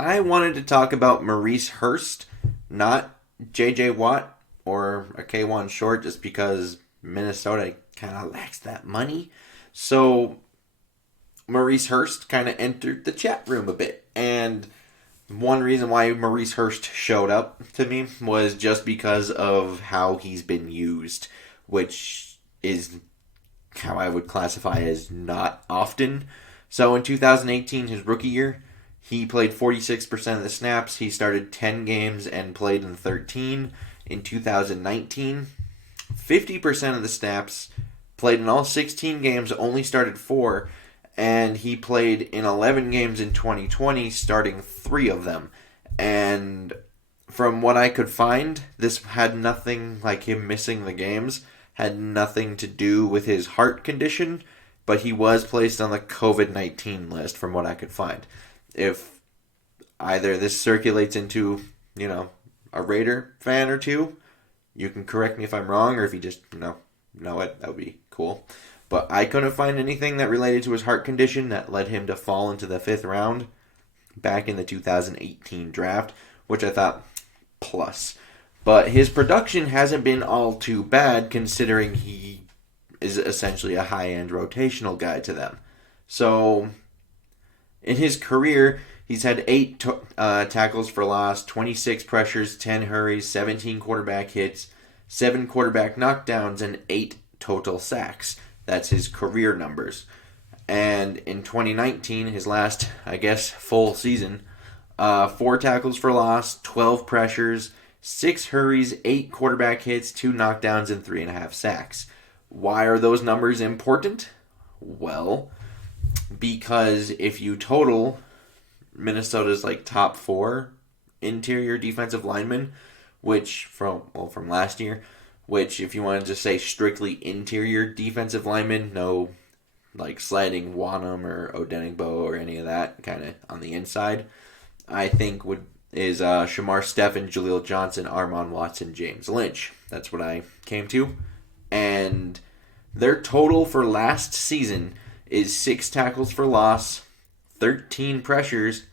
I wanted to talk about Maurice Hurst, not J.J. Watt or a K1 short, just because Minnesota kind of lacks that money. So Maurice Hurst kind of entered the chat room a bit. And one reason why Maurice Hurst showed up to me was just because of how he's been used, which is how I would classify as not often. So in 2018, his rookie year, he played 46% of the snaps. He started 10 games and played in 13. In 2019, 50% of the snaps, played in all 16 games, only started 4, and he played in 11 games in 2020, starting 3 of them. And from what I could find, this had nothing, like him missing the games, had nothing to do with his heart condition, but he was placed on the COVID-19 list from what I could find. If either this circulates into, a Raider fan or two, you can correct me if I'm wrong, or if you just, know it, that would be cool. But I couldn't find anything that related to his heart condition that led him to fall into the 5th round back in the 2018 draft, which I thought plus. But his production hasn't been all too bad considering he is essentially a high-end rotational guy to them. So, in his career, he's had 8 tackles for loss, 26 pressures, 10 hurries, 17 quarterback hits, 7 quarterback knockdowns, and 8 total sacks. That's his career numbers. And in 2019, his last, full season, 4 tackles for loss, 12 pressures, 6 hurries, 8 quarterback hits, 2 knockdowns, and 3.5 sacks. Why are those numbers important? Well, because if you total Minnesota's top 4 interior defensive linemen, which from last year, which if you wanted to say strictly interior defensive linemen, no sliding Wanham or Odenigbo or any of that kind of on the inside, I think is Shamar Stephen, Jaleel Johnson, Armon Watson, James Lynch. That's what I came to. And their total for last season is 6 tackles for loss, 13 pressures,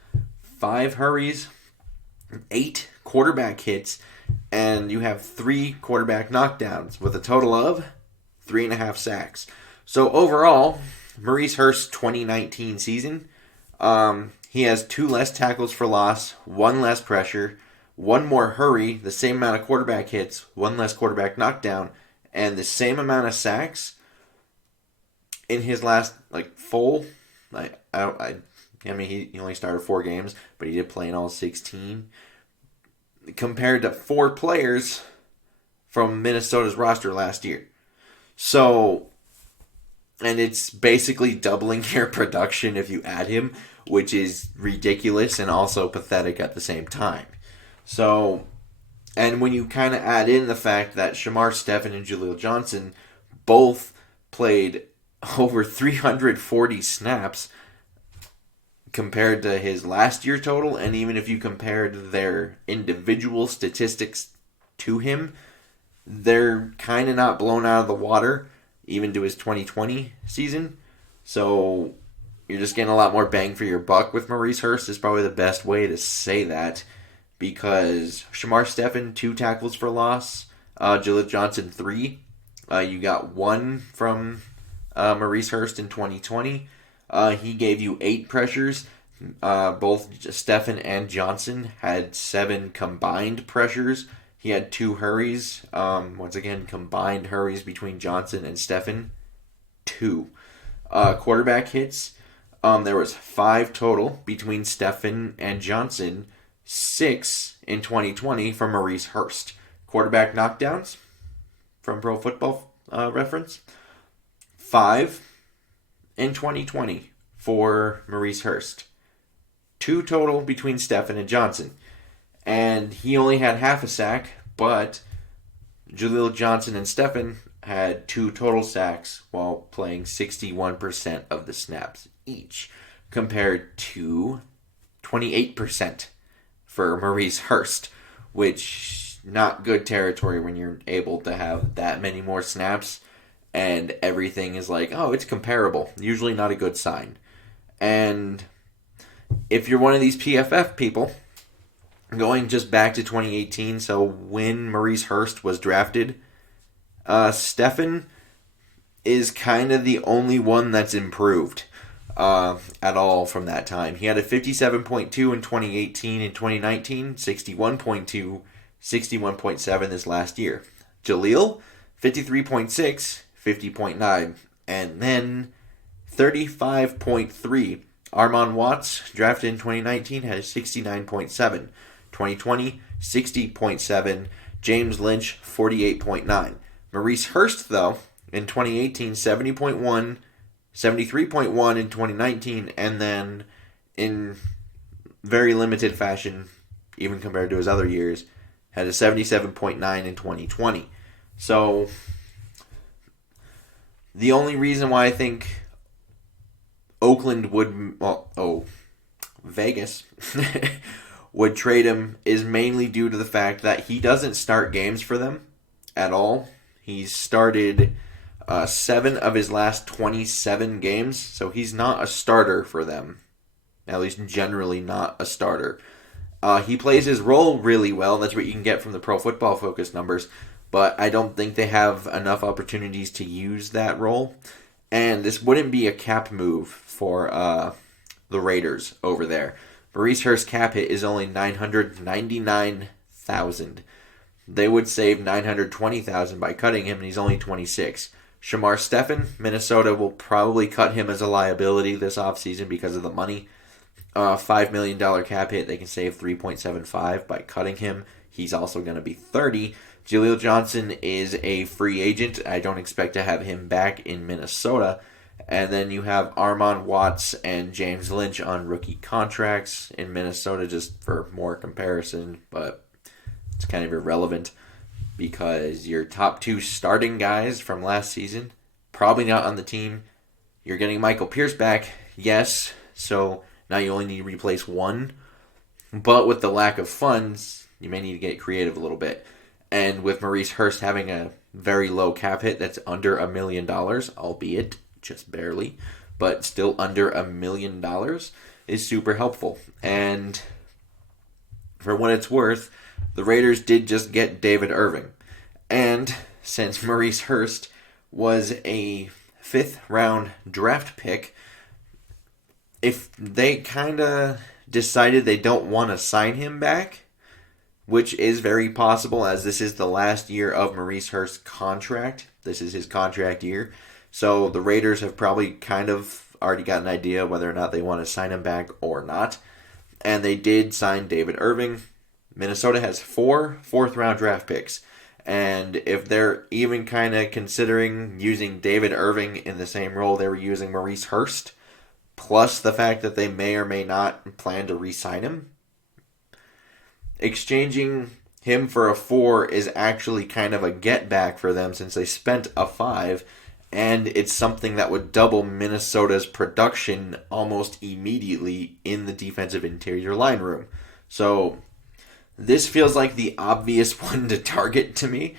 5 hurries, 8 quarterback hits, and you have 3 quarterback knockdowns with a total of 3.5 sacks. So overall, Maurice Hurst's 2019 season, he has 2 less tackles for loss, 1 less pressure, 1 more hurry, the same amount of quarterback hits, 1 less quarterback knockdown, and the same amount of sacks in his last full. He only started 4 games, but he did play in all 16. Compared to 4 players from Minnesota's roster last year. So, and it's basically doubling your production if you add him, which is ridiculous and also pathetic at the same time. So, and when you kind of add in the fact that Shamar Stephen and Jaleel Johnson both played over 340 snaps compared to his last year total, and even if you compared their individual statistics to him, they're kind of not blown out of the water, even to his 2020 season. So you're just getting a lot more bang for your buck with Maurice Hurst is probably the best way to say that, because Shamar Stephen, 2 tackles for loss, Jaleel Johnson, 3. You got 1 from Maurice Hurst in 2020. He gave you 8 pressures. Both Stephen and Johnson had 7 combined pressures. He had 2 hurries. Once again, combined hurries between Johnson and Stephen, 2. Quarterback hits, there was 5 total between Stephen and Johnson, 6 in 2020 from Maurice Hurst. Quarterback knockdowns from Pro Football Reference, 5 in 2020 for Maurice Hurst. 2 total between Stephen and Johnson. And he only had half a sack, but Jaleel Johnson and Stephen had 2 total sacks while playing 61% of the snaps each, compared to 28% for Maurice Hurst, which not good territory when you're able to have that many more snaps and everything is it's comparable. Usually not a good sign. And if you're one of these PFF people, going just back to 2018, so when Maurice Hurst was drafted, Stefan is kind of the only one that's improved at all from that time. He had a 57.2 in 2018 and 2019, 61.2, 61.7 this last year. Jaleel, 53.6, 50.9, and then 35.3. Armon Watts, drafted in 2019, had a 69.7. 2020, 60.7. James Lynch, 48.9. Maurice Hurst, though, in 2018, 70.1, 73.1 in 2019, and then in very limited fashion, even compared to his other years, had a 77.9 in 2020. So, the only reason why I think Oakland would, Vegas would trade him is mainly due to the fact that he doesn't start games for them at all. He's started 7 of his last 27 games, so he's not a starter for them. At least generally not a starter. He plays his role really well. That's what you can get from the Pro Football Focus numbers. But I don't think they have enough opportunities to use that role. And this wouldn't be a cap move for the Raiders over there. Maurice Hurst's cap hit is only $999,000. They would save $920,000 by cutting him, and he's only 26. Shamar Stephen, Minnesota will probably cut him as a liability this offseason because of the money. $5 million cap hit, they can save $3.75 by cutting him. He's also going to be 30. Jaleel Johnson is a free agent. I don't expect to have him back in Minnesota. And then you have Armon Watts and James Lynch on rookie contracts in Minnesota just for more comparison, but it's kind of irrelevant because your top 2 starting guys from last season, probably not on the team. You're getting Michael Pierce back, yes, so now you only need to replace 1. But with the lack of funds, you may need to get creative a little bit. And with Maurice Hurst having a very low cap hit that's under $1 million, albeit just barely, but still under $1 million, is super helpful. And for what it's worth, the Raiders did just get David Irving. And since Maurice Hurst was a 5th round draft pick, if they kind of decided they don't want to sign him back, which is very possible as this is the last year of Maurice Hurst's contract. This is his contract year. So the Raiders have probably kind of already got an idea whether or not they want to sign him back or not. And they did sign David Irving. Minnesota has 4 4th-round draft picks. And if they're even kind of considering using David Irving in the same role they were using Maurice Hurst, plus the fact that they may or may not plan to re-sign him, exchanging him for a 4 is actually kind of a get back for them since they spent a 5, and it's something that would double Minnesota's production almost immediately in the defensive interior line room. So this feels like the obvious one to target to me.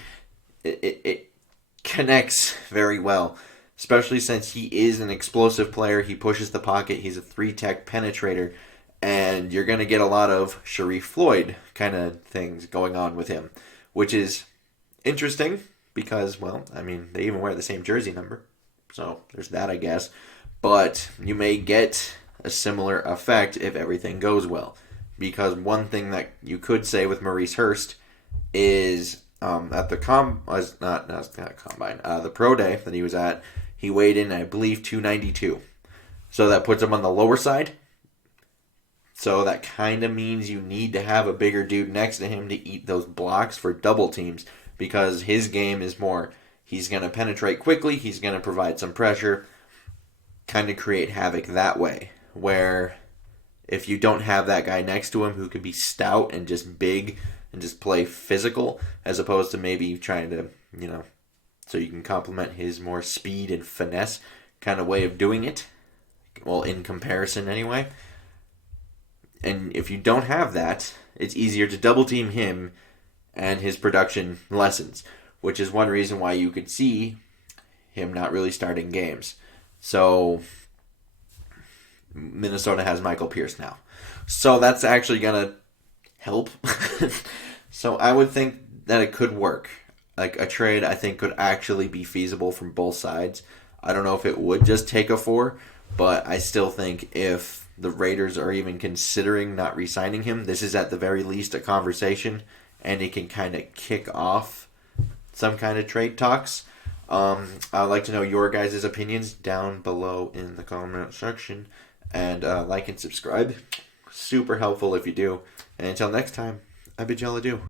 It connects very well, especially since he is an explosive player. He pushes the pocket. He's a 3-tech penetrator. And you're going to get a lot of Sharif Floyd kind of things going on with him, which is interesting because, well, I mean, they even wear the same jersey number. So there's that, I guess. But you may get a similar effect if everything goes well. Because one thing that you could say with Maurice Hurst is at the the pro day that he was at, he weighed in, I believe, 292. So that puts him on the lower side. So that kind of means you need to have a bigger dude next to him to eat those blocks for double teams because his game is more, he's going to penetrate quickly, he's going to provide some pressure, kind of create havoc that way. Where if you don't have that guy next to him who can be stout and just big and just play physical as opposed to maybe trying to, so you can complement his more speed and finesse kind of way of doing it, well, in comparison anyway. And if you don't have that, it's easier to double team him and his production lessens, which is one reason why you could see him not really starting games. So Minnesota has Michael Pierce now. So that's actually going to help. So I would think that it could work. Like a trade, I think could actually be feasible from both sides. I don't know if it would just take a 4, but I still think if the Raiders are even considering not re-signing him, this is at the very least a conversation, and it can kind of kick off some kind of trade talks. I'd like to know your guys' opinions down below in the comment section, and like and subscribe. Super helpful if you do. And until next time, I bid y'all adieu.